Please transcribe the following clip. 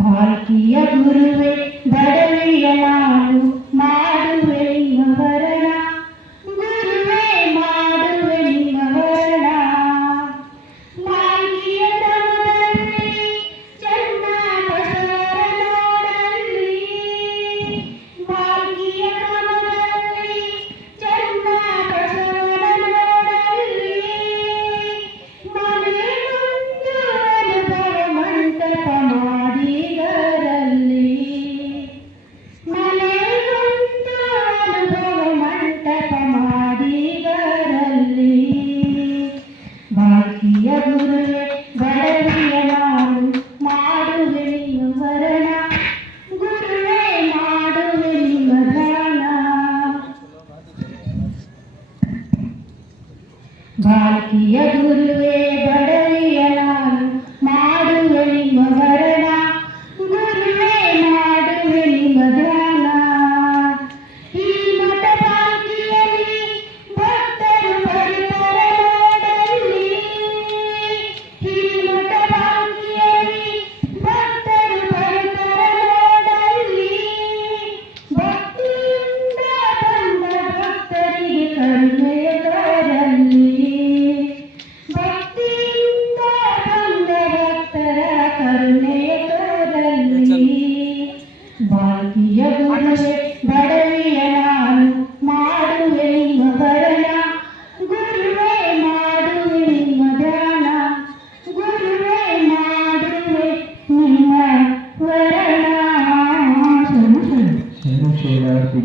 ಭಾರತೀಯ ಗುರುವೆ ಬಡವೆಯ ನಾನು ಮಾಡುವೆ ನಿಮ್ಮ ವರ್ಣ ಗುರುವೇ ಮಾಡುವೆ ನಿಮ್ಮ ವರ್ಣ ಮಾಲ್ಗಿಯ ಕ್ರಮದಲ್ಲಿ ಚೆನ್ನ ಬಸವರ ನೋಡಲ್ಲಿ ಮಾಲ್ಗಿಯ ಕ್ರಮದಲ್ಲಿ ಚೆನ್ನ ಬಸವರ ನೋಡಲ್ಲಿ ಮನೆಗೊಂದು ಅನುಭವ ಮಂಟಪ ಮಾಡಿದರಲ್ಲಿ ಮನೆಗೊಂದು ಅನುಭವ ಮಂಟಪ ಮಾಡಿದರಲ್ಲಿ ಭಾರತೀಯ ಗುರುವೆ ಬಡವಿಯ ನಾನು ಮಾಡುವೆ ನಿಮ್ಮ ವರ್ಣ ಗುರುವೇ ಮಾಡುವೆ ನಿಮ್ಮ ಧ್ಯಾನ ಭಾರತೀಯ ಗುರುವೇ ಬಡವಿಯ ನಾನು ಮಾಡುವೆ ನಿಮ್ಮ ವರ್ಣ ಗುರುವೇ ಮಾಡುವೆ ನಿಮ್ಮ ಧ್ಯಾನ ಈ ಮಠ ಬಾಲ್ಕಿಯಲ್ಲಿ ಭಕ್ತರು ಪರಿಸರ ನೋಡಲ್ಲಿ ಈ ಮಠ ಬಾಲ್ಕಿಯಲ್ಲಿ ಭಕ್ತರು ಪರಿಸರ ನೋಡಲ್ಲಿ ಭಕ್ತಿಯಿಂದ ಬಂದ ಭಕ್ತರಿಗೆ ಕರುಣೆಯ ತೋರಲ್ಲಿ ಭಕ್ತಿಯಿಂದ ಬಂದ ಭಕ್ತರ ಕರುಣೆ